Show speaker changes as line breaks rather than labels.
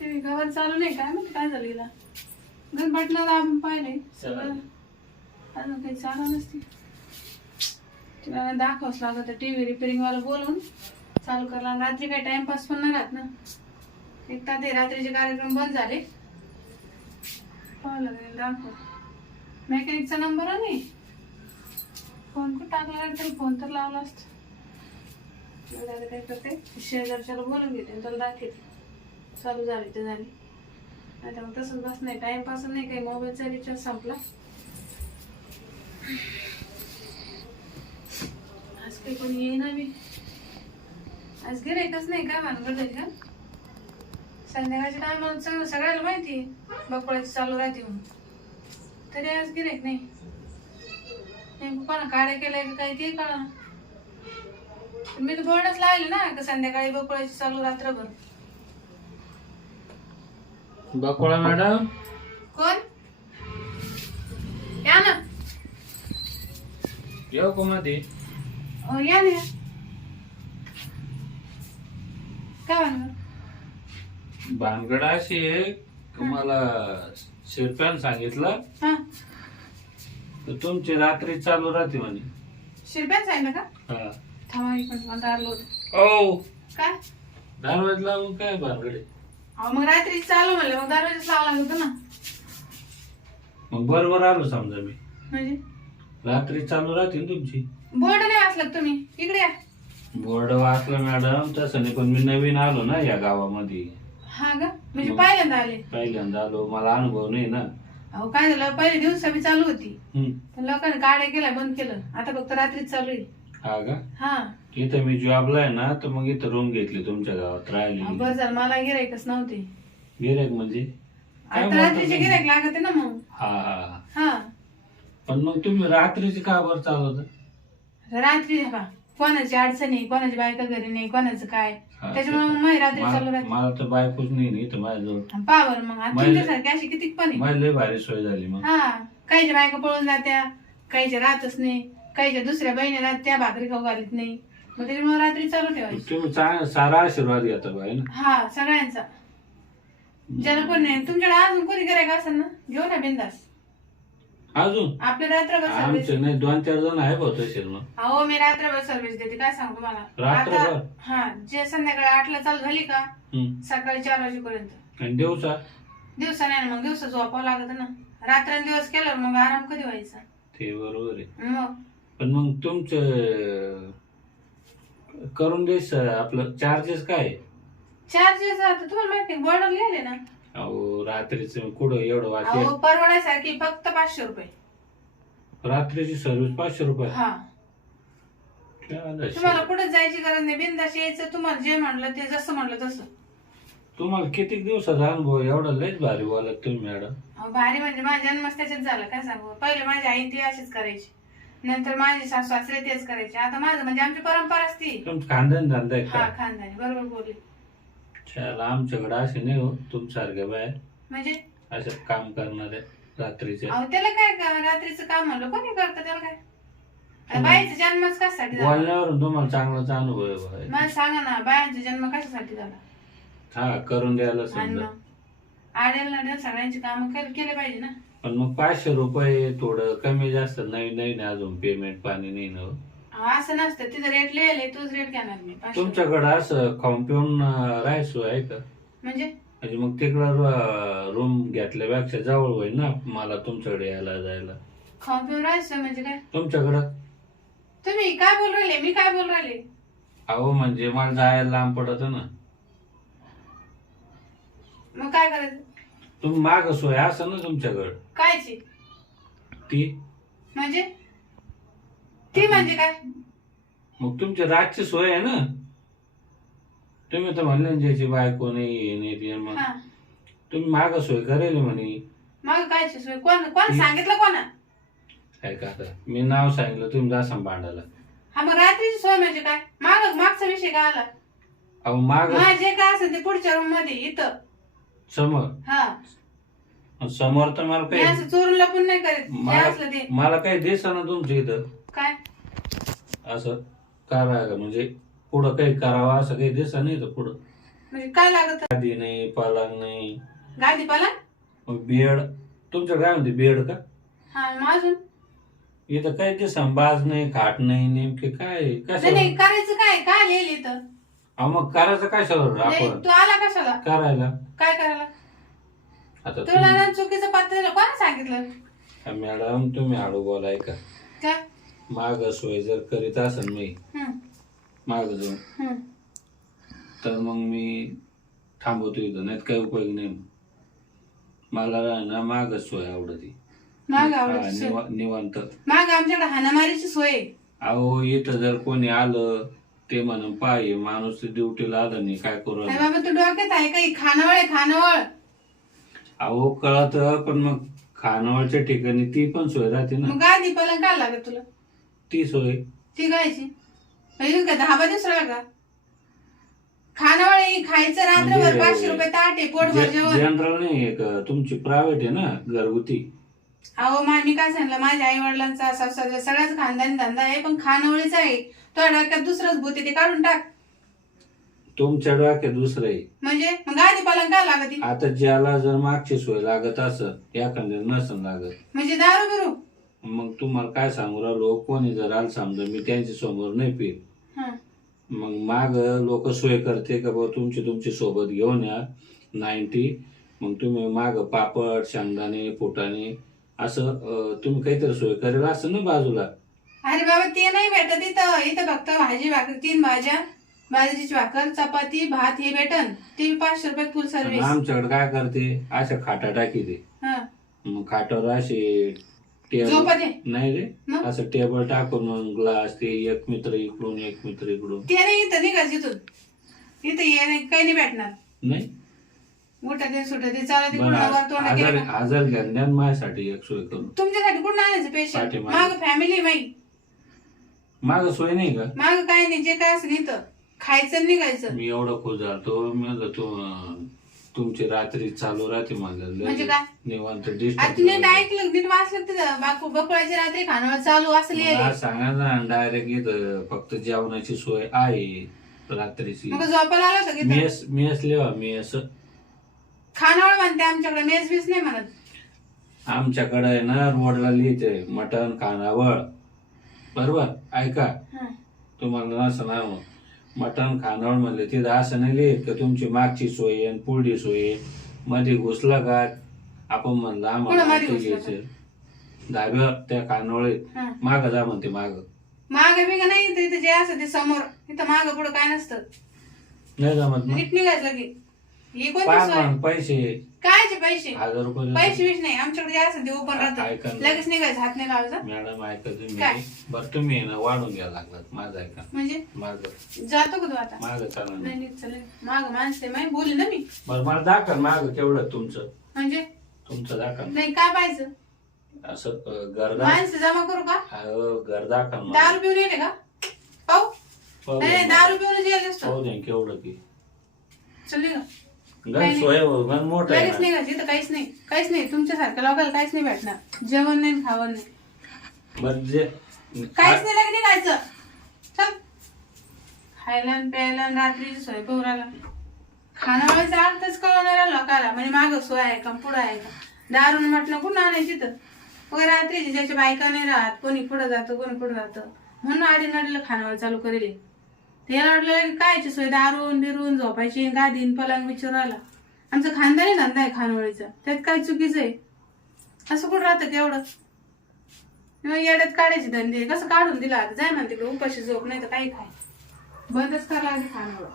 ते गावात चालू नाही काय माहिती काय झालं पाहिले सगळं अजून काही चालू नसते. तिला दाखवाच लागत टी व्ही रिपेअरिंग वाला बोलून चालू करला आणि रात्री काही टाइमपास पण नाही राहत ना. एक तर ते रात्रीचे कार्यक्रम बंद झाले. पाहावं लागेल दाखव मेकॅनिकचा नंबर आहे नाही फोन कुठं टाकला? तरी फोन तर लावला असतो. मग आता काय करते? शेजारच्याला बोलून घेते आणि त्याला दाखवते. चालू झाली तर झाली. आता मग तसंच बस नाही टाइमपास नाही काही मोबाईलचा रिचार्ज संपला. आज काही कोणी येईना मी आज गिरायकच नाही काय भानगड का संध्याकाळच्या टायमाला सगळं सगळ्याला माहिती बकळाची चालू राहते म्हणून. तरी आज गिरायक नाही. नेमकं कोणा काड्या केल्या का काय ते कळा मी तर बोर्डच लावले ना का संध्याकाळी बकळाची चालू रात्रभर.
बकोळा मॅडम?
कोण? या ना.
येऊ का मध्ये
अहो, या ना या. काय
भानगड? अशी आहे की मला शिरप्यान सांगितलं.
हा.
तर तुमची रात्री चालू राहते म्हणे.
शिरप्यान सांगितलं का?
हा.
थांबा मी मला होतं
ओ
काय?
दरवाज लावून काय भानगड?
अहो मग रात्री चालू म्हणलं मग दरवाजाच लावा लागत होतं ना.
मग बरोबर आलो समजा मी.
म्हणजे?
रात्री चालू राहते ना तुमची.
बोर्ड नाही वाचला का तुम्ही? इकडे या.
बोर्ड वाचलं मॅडम तसं नाही पण मी नवीन आलो ना या गावामध्ये.
हा का? म्हणजे पहिल्यांदा आले.
पहिल्यांदा आलो मला अनुभव नाही ना.
अहो काय झालं पहिले दिवस बी चालू होती.
हम्म.
पण लोकांनी गाड्या केल्या बंद केलं. आता फक्त रात्रीच चालू आहे.
हा का?
हा.
इथं मी जॉबला आहे ना तर मग इथं रूम घेतली तुमच्या गावात राहिली
बरं झालं मला गिरायकच नव्हते.
गिऱ्हाईक म्हणजे? काय
आता
म्हणता
रात्रीचे
तुम्ही?
गिरायक लागत ना मग.
हा हा.
हा.
पण मग तुम्ही रात्रीची का बरं चालवत?
रात्री बा कोणाची अडचण कोणाची बायका घरी नाही कोणाचं काय?
हा,
त्याच्यामुळे
ते
मग माझी रात्री चालू
मला
राहते.
मला तर बायकोच नाही माझ्याजवळ.
पहा बरं मग आता
माझी-
तुमच्यासारखे अशी किती पण आहे.
माझी लय भारी सोय झाली मग.
हा काहीच्या बायका पळून जात्या काहीच्या राहतच नाही. काहीच्या दुसऱ्या बहिणी राहत त्या भाकरी खाऊ घालीत नाही. मग त्याच्यामुळे रात्री चालू ठेवायची.
तुम्ही चांग- सारा आशीर्वाद घेता ना?
हा सगळ्यांचा. ज्याला कोण नाही तुमच्याकडे अजून कोणी गिरायक असेल ना? घेऊ ना बिंदास.
अजून?
आपले रात्रभर सर्व्हिस
आमचे नाही दोन चार जण आहे भाऊ तसे मग.
अहो मी रात्रभर सर्व्हिस देते काय सांगू तुम्हाला?
रात्रभर?
हा जे संध्याकाळी आठला चालू झाली का?
हम्म.
सकाळी चार वाजेपर्यंत.
आणि दिवसा?
दिवसा नाही ना मग दिवसा झोपावं लागत ना. रात्रंदिवस केल्यावर मग आराम कधी व्हायचा?
ते बरोबर आहे.
मग?
पण मग तुमचं करून देस आपलं चार्जेस काय?
चार्जेस आता तुम्हाला माहिती बॉर्डर लिहिले ना.
अहो रात्रीचं कुठं एवढं वाचेल
अहो परवडायसारखी फक्त पाचशे रुपये.
रात्रीची सर्व्हिस पाचशे रुपये?
हा. तुम्हाला कुठं जायची गरज नाही बिंदास यायचं तुम्हाला जे म्हणलं ते जसं म्हणलं तसं.
तुम्हाला किती दिवसाचा अनुभव एवढा लयच भारी बोलत तुम्ही मॅडम
अहो, भारी म्हणजे माझा जन्मच त्याच्यात झाला काय सांगू? पहिले माझी आई ती अशीच करायची. नंतर माझे सासू सासरे तेच करायचे. आता माझं म्हणजे आमची परंपरा असती.
तुमचं खानदान धंदा आहे
हा
का
खानदानी. बरोबर बोलले.
चला आमच्याकडे असे नाही हो तुमच्यासारख्या बाय
म्हणजे?
असं काम करणारे रात्रीचे.
अहो त्याला काय का रात्रीचं काम म्हणलं? कोणी करतं त्याला काय? आता बाईचा जन्मच कशासाठी झाला?
बोलण्यावरून तुम्हाला चांगलाच अनुभव आहे
मला सांगा ना बायांचा जन्म कशासाठी झाला?
हा करून द्यायला
आणि
समजा.
मग आडेल नडेल सगळ्यांची कामं केले केले पाहिजे ना.
पण मग पाचशे रुपये थोडं कमी जास्त नवीन नवीन आहे अजून पेमेंट पाणी नाही ना हो.
असं नसतं. तिथं रेट लिहिले तोच रेट घेणार मी पाचशे.
तुमच्याकडे असं कॉम्पाऊंड राहायचो आहे का?
म्हणजे?
म्हणजे मग तिकडं रूम घेतल्यापेक्षा जवळ होईल ना मला तुमच्याकडे यायला जायला?
खाऊन पिऊन राहायचं म्हणजे काय?
तुमच्याकडं?
तुम्ही काय बोल राहिले? मी काय बोल राहिले?
अहो म्हणजे मला जायला लांब पडत ना.
मग काय करायचं?
तुम्ही माग सोय असं ना तुमच्याकडं?
कायची?
ती?
म्हणजे? ती म्हणजे काय?
मग तुमची रातची सोय आहे ना? तुम्ही तर म्हणले ना ज्याची बायको नाही हे नाही ते मग
हा.
तुम्ही माग सोय करेल म्हणे.
मग कायची सोय? कोण कोण सांगितलं कोणा?
काय का आता मी नाव सांगितलं तुम्ही जा सांभाळायला.
हा मग रात्रीची सोय म्हणजे काय? माग मागचा विषय काय आला?
अहो माग
जे काय असेल ते पुढच्या रूममध्ये इथं.
समोर.
हा.
समोर तर मला
मी
काही
असं चोरून लपून नाही करीत. जे असलं ते.
मला काही दिस ना तुमच्या इथं.
काय?
असं काय बाय म्हणजे पुढं काही करावं असं काही दिसा नाही तर पुढं.
म्हणजे काय लागत?
गादी नाही पलंग नाही.
गादी पाला
मग बेड. तुमच्याकडे काय म्हणते बेड का?
हा मग अजून?
इथं काही दिसा बाज नाही खाट नाही नेमके काय?
नाही
कशावर
नाही करायचं काय? काय लिहिलं इथं?
अहो मग करायचं कशावर
नाही,
आपण?
तू आला कशाला?
करायला.
काय करायला?
आता
तुला ना चुकीचं पत्र दिलं. कोणी सांगितलं?
मॅडम तुम्ही हळू बोलाय का?
काय
माग सोय जर करीत असेल मी माग जाऊन. तर मग मी थांबवतो इथं नाहीत काही उपयोग नाही मला ना माग सोय आवडती.
माग आवडत.
निवा- निवांत.
माग आमच्याकडे हाणामारीची सोय आहे.
अहो इथं जर कोणी आलं ते म्हणून पाय माणूस ड्युटीला आलं नाही काय करू?
बाबा तू डोक्यात आहे काही खानावळ आहे खानावळ.
अहो कळत पण मग खानावळच्या ठिकाणी ती पण सोय राहते ना.
मग गादी पलंग काय लागत तुला.
ती सोय.
ती गायची पहिली काय दहा बाजूस का? खानावळ आहे खायचं रात्रभर
म्हणजे-
पाचशे रुपये ताट आहे पोटभर जेवण.
जनरल नाही एक तुमची प्रायव्हेट आहे ना घरगुती.
अहो मा मी काय सांगितलं माझ्या आई वडिलांचा सासू सगळ्याच खानदानी धंदा आहे पण खानावळीचा आहे. तो डोक्यात दुसरंच भूत आहे ते काढून टाक.
तुमच्या डोक्यात दुसरं आहे.
म्हणजे? मग गादी पलंग काय लागत?
आता ज्याला जर मागची सोय लागत असत एखाद्या नसन लागत.
म्हणजे दारू बिरू?
मग तुम्हाला काय सांगू राहिलो? कोणी जर आलं समजा मी त्यांच्यासमोर नाही पित
हं.
मग माग लोक सोय करते का बाबा तुमची तुमची सोबत घेऊन या नाईन्टी. मग तुम्ही माग पापड शेंगदाणे फुटाणे असं अं, तुम्ही काहीतरी सोय करेल असं ना बाजूला?
अरे बाबा ते नाही भेटत इथं. इथं फक्त भाजी भाकर तीन भाज्या. बाजरीची भाकर चपाती भात हे भेटन. ते पाचशे रुपये फुल
आणि
सर्व्हिस
आमच्याकडे काय करते? अशा खाटा टाकी दे.
हा.
मग खाटावर असे टेबल
झोपते
नाही रे.
मग?
असं टेबल टाकून ग्लास ते एक मित्र इकडून एक मित्र इकडून.
ते नाही इथं निघायचं इथून इथं ये नाही काही नाही भेटणार.
नाही?
मोठा ते सुटा तोंड केलं
माझ्यासाठी एक सोय करून.
तुमच्यासाठी कुठं आणायचं पेशंट
पाठीमागे.
माग. फॅमिली माई
माझं सोय नाही का?
माग काय नाही जे काय असं इथं. खायचं आणि निघायचं.
मी एवढं खुश झालतो मी म्हणलं तू अं, तुमची रात्री चालू राहते माझं
म्हणजे काय?
निवांत
आता तू नीट ऐकलं नीट वाचलं बाकू बकुळाची रात्री खाणं चालू असं लिहिलं
सांगा ना डायरेक्ट इथं फक्त जेवणाची सोय आहे रात्रीची.
मग झोपायला आलं होतं की इथं?
मेस मेस लेवा मेस
खानावळ म्हणते आमच्याकडे मेस बीस नाही म्हणत.
आमच्याकडे आहे ना रोडला लिहिते मटण खानावळ. बरोबर? ऐका.
हं.
तुम्हाला असं ना मटण खानावळ म्हणले तिथं असं नाही लिहित का तुमची मागची सोय आणि पुढली सोय आहे? मध्ये घुसला का? आपण म्हणलं आम्हाला
मध्ये
ते
घुसलं का?
घ्यायचं त्या खानावळीत
हं.
माग जा म्हणते माग.
माग बिग नाही इथं इथं जे असं ते समोर इथं माग पुढं काय नसतं.
नाही जमत मग
नीट निघायचं की. हे कोणती
पाच
सोय?
मग पैसे.
कायचे पैसे?
हजार रुपये देतो.
पैसे विष नाही आमच्याकडे जे असं ते ओपन राहतं
ना.
लगेच निघायचं हात नाही लावायचा.
मॅडम ऐका तुम्ही.
काय?
बरं तुम्ही ना वाढून घ्या लागलात. माझं ऐका.
म्हणजे?
माग
जातो का तू आता?
ना.
नाही नाही चले माग माणसे माही बोलली ना मी.
बरं मला दाखवा माग केवढं तुमचं.
म्हणजे?
तुमचं दाखवा
नाही काय पाहिजे?
असं अं, गर्दा
माणसं जमा करू का?
अहो, दाखवा मला.
दारू पिऊन येते का? पाहू?
पाहू
नाही दारू पिऊन जेल असतो.
पाहू केवढं की
चल निघा.
गण सोय हो, गण मोठं आहे
लगेच
ना.
निघायचं इथं काहीच नाही काहीच नाही. तुमच्यासारख्या लोकांना काहीच नाही भेटणार. जेवण नाही खावण नाही.
बरं जे
काहीच नाही लगे निघायचं. चल. खायला आणि प्यायला आणि रात्रीची सोय पोराला. खानावळीचा अर्थच कळवणाऱ्या लोकाला. म्हणजे मागं सोय आहे का पुढं आहे का? दारून म्हटलं कुठं आणायची तर मग रात्रीची ज्याच्या बायका नाही राहत कोणी पुढं जातं कोणी पुढं जातं. म्हणून आडी नडीला खानावळ चालू करेल. ते रडलं कायची सोय दारून बिरून झोपायची गादीन पलंग विचारायला आमचं खानदानी धंदा आहे खानवळीचा. त्यात काय चुकीचं आहे? असं कुठं राहतं केवढं येड्यात काढायचे धंदे? कसं काढून दिला? आता जाय म्हणते तिकडे उपाशी झोप नाही तर काही खाय. बंदच करा खानवळ.